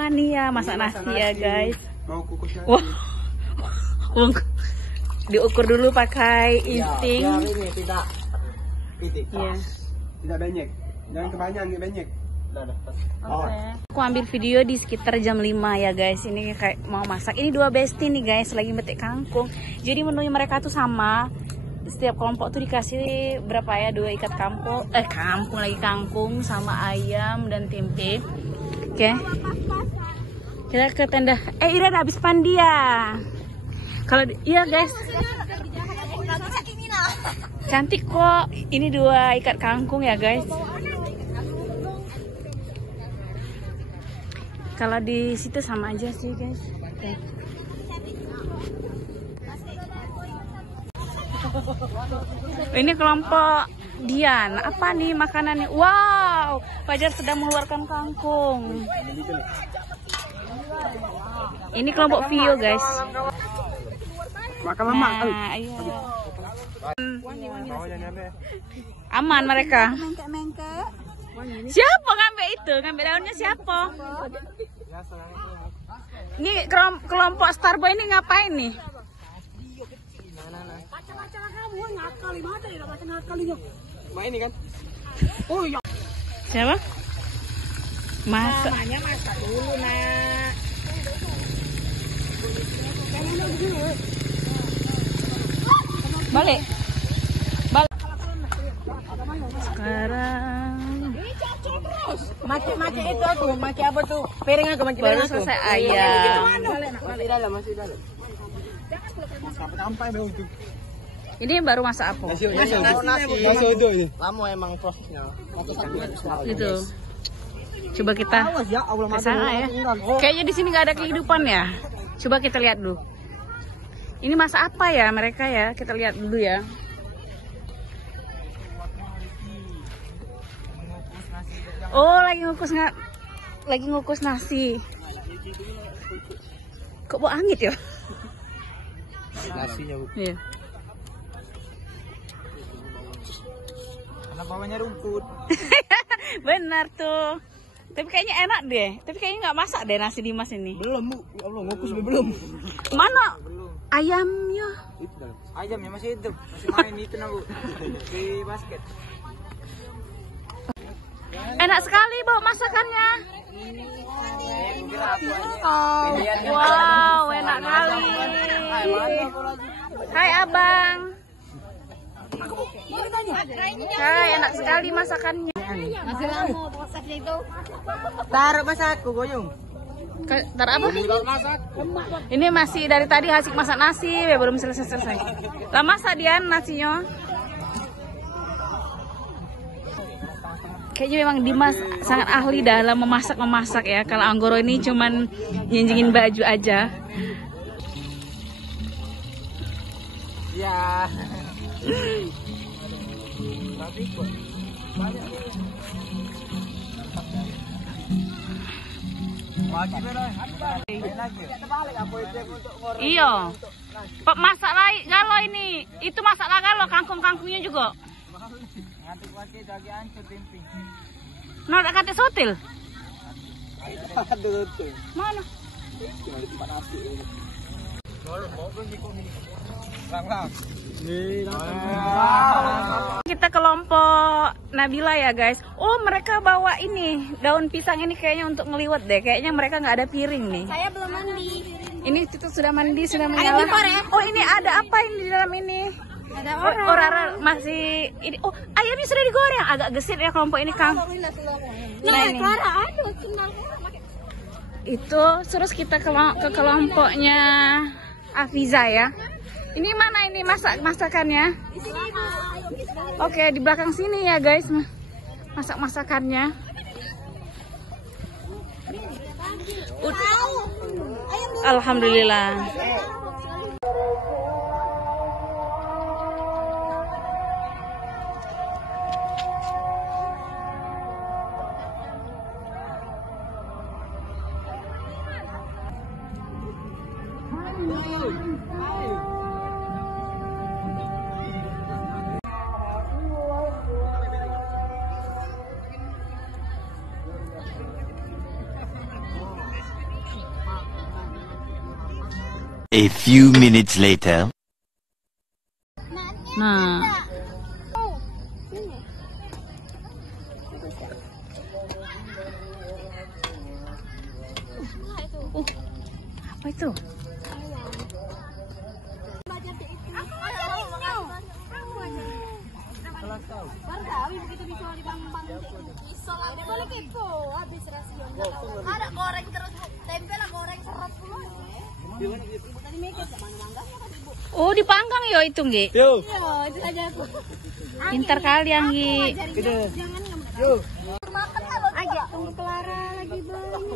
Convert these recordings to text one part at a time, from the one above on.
apa nih ya? Masak nasi ya guys. Mau kukus nasi. Wah, diukur dulu pakai insting. Ya, ini tidak pitik. Iya. Tidak banyak. Jangan kebanyakan, nggak banyak. Oke. Aku ambil video di sekitar jam 5 ya guys. Ini kayak mau masak. Ini dua bestie nih guys, lagi metik kangkung. Jadi menunya mereka tuh sama. Setiap kelompok tuh dikasih berapa ya? 2 ikat kangkung sama ayam dan tempe. Oke. Kita ke tenda. Ira udah habis pandia. Kalau iya guys. Cantik kok. Ini 2 ikat kangkung ya guys. Kalau di situ sama aja sih guys. Oke. Ini kelompok Dian. Apa nih makanannya? Wow, Fajar sedang mengeluarkan kangkung. Ini kelompok Vio guys. Makan lemak. Nah, iya. Aman mereka. Siapa ngambil itu? Ngambil daunnya siapa? Ini kelompok Starboy ini ngapain nih? Ma ini kan? Oh iya. Siapa? Masak. Masak dulu nak. Balik. Sekarang Macet itu aku, macet apa tuh? Piring aku, macet baru piring aku. selesai ayam. Masih dalam. Sampai bau itu. Ini baru masak apa? Nasi udah ini. Lama emang prosesnya. Gitu. Coba kita Ya Allah, ke sana ya. Kayaknya di sini nggak ada kehidupan ya. Coba kita lihat dulu. Ini masak apa ya mereka ya? Kita lihat dulu ya. Oh, lagi ngukus nasi. Kok bau angit ya? Nasinya bu. Iya. Karena bawahnya rumput. Benar tuh. Tapi kayaknya enak deh. Tapi kayaknya nggak masak deh nasi Dimas ini. Belum bu. Ya Allah, ngukus belum. Mana ayamnya? Ayamnya masih hidup. Masih main itu na bu. Di basket. Enak sekali bawa masakannya. Wow, enak kali. Hai abang. Hai, enak sekali masakannya. Masih lama prosesnya itu. Taruh masakku goyong. Taruh apa? Ini masih dari tadi Hasik masak nasi, belum selesai. Lah masak Dian nasinya. Kayaknya memang Dimas sangat ahli dalam memasak ya. Kalau Anggoro ini cuman nyenjengin baju aja. Ya. Iya. Pak masak lagi kalau ini. Itu masak lagi kalau kangkung-kangkungnya juga. Nah, ada kata sotil. Mana? Kita kelompok Nabila ya guys. Oh, mereka bawa ini daun pisang ini kayaknya untuk ngeliwet deh. Kayaknya mereka nggak ada piring nih. Saya belum mandi. Ini itu sudah mandi, sudah menyala. Oh, ini ada apa ini di dalam ini? Ada Oh, Rara masih ini. Oh, ayamnya sudah digoreng. Agak gesit ya kelompok ini, Kang. Nah, ini. Itu terus kita ke kelompoknya Afiza ya. Ini mana ini masakannya? Oke, di belakang sini ya guys. Masakannya. Alhamdulillah. A few minutes later. Nah, apa itu? Ada goreng terus, tempe lah goreng seret puluh. Oh, dipanggang ya itu, Nggih. Yo. Iya, itu saja aku. Pintar kali, Anggi. Jangan Yo. makan aja. Tunggu Clara lagi belakang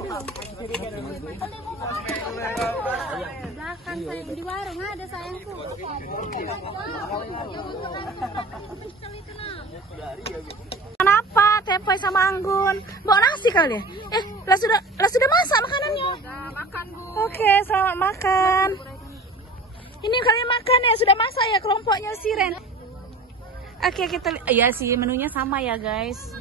sayang di warung ada sayangku. Kenapa tempe sama anggun? Bawa nasi kali ya? Lah sudah masak makanannya? Makan, Bu. Oke, selamat makan. Ini kalian makan ya, sudah masak ya kelompoknya Siren. Oke, kita ya sih menunya sama ya, guys.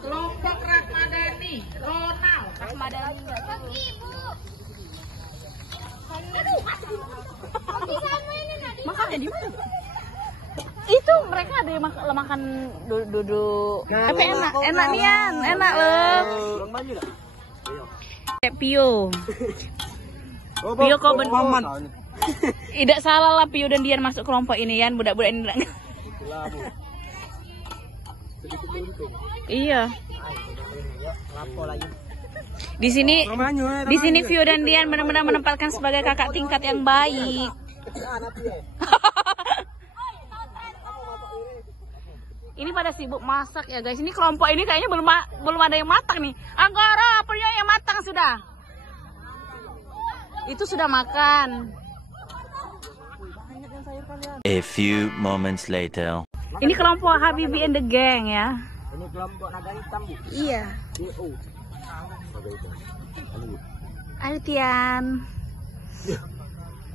Kelompok Rahmadani, Ronald. Rahmadani. Makannya di mana? Itu mereka ada yang makan duduk. Tapi enak nian, enak loh. Pio. Pio kau bener. Tidak salah lah Pio dan Dian masuk kelompok ini kan, budak-budak ini. Iya. Di sini Pio dan Dian benar-benar menempatkan sebagai kakak tingkat yang baik. Ini pada sibuk masak ya guys. Ini kelompok ini kayaknya belum ada yang matang nih. Anggara, pria yang matang sudah. Itu sudah makan. A few moments later. Ini kelompok Habibie and the Gang ya. Ini kelompok naga hitam, Bu. Iya. Oh. Ayo Tian.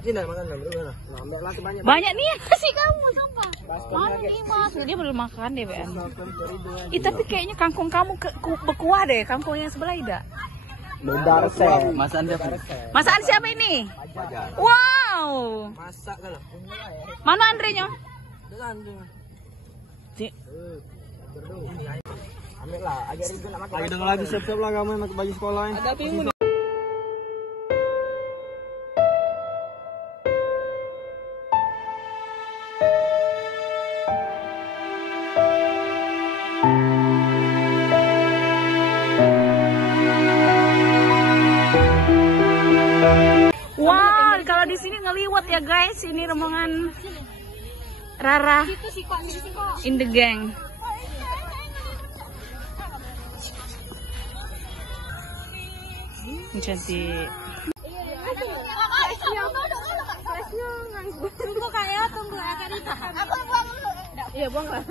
Sini makan lah, nambah lagi banyak. Banyak nih sih kamu, sumpah. Mana nih Mas? Dia belum makan deh, Ben. Tapi kayaknya kangkung kamu berkuah deh. Kangkung yang sebelah tidak. Mendarse. Masakan siapa ini? Wow. Masak kalau. Mana Andrenya? Ambil lah, agak ribet nak makan. Lagi lagi siap-siap lah kamu pakai baju sekolah. Ada timun. Wow, kalau di sini ngeliwat ya guys, ini rombongan Rara in the Gang. Cantik. Tunggu kayak tunggu akan. Aku buang dulu. Iya, buang lah.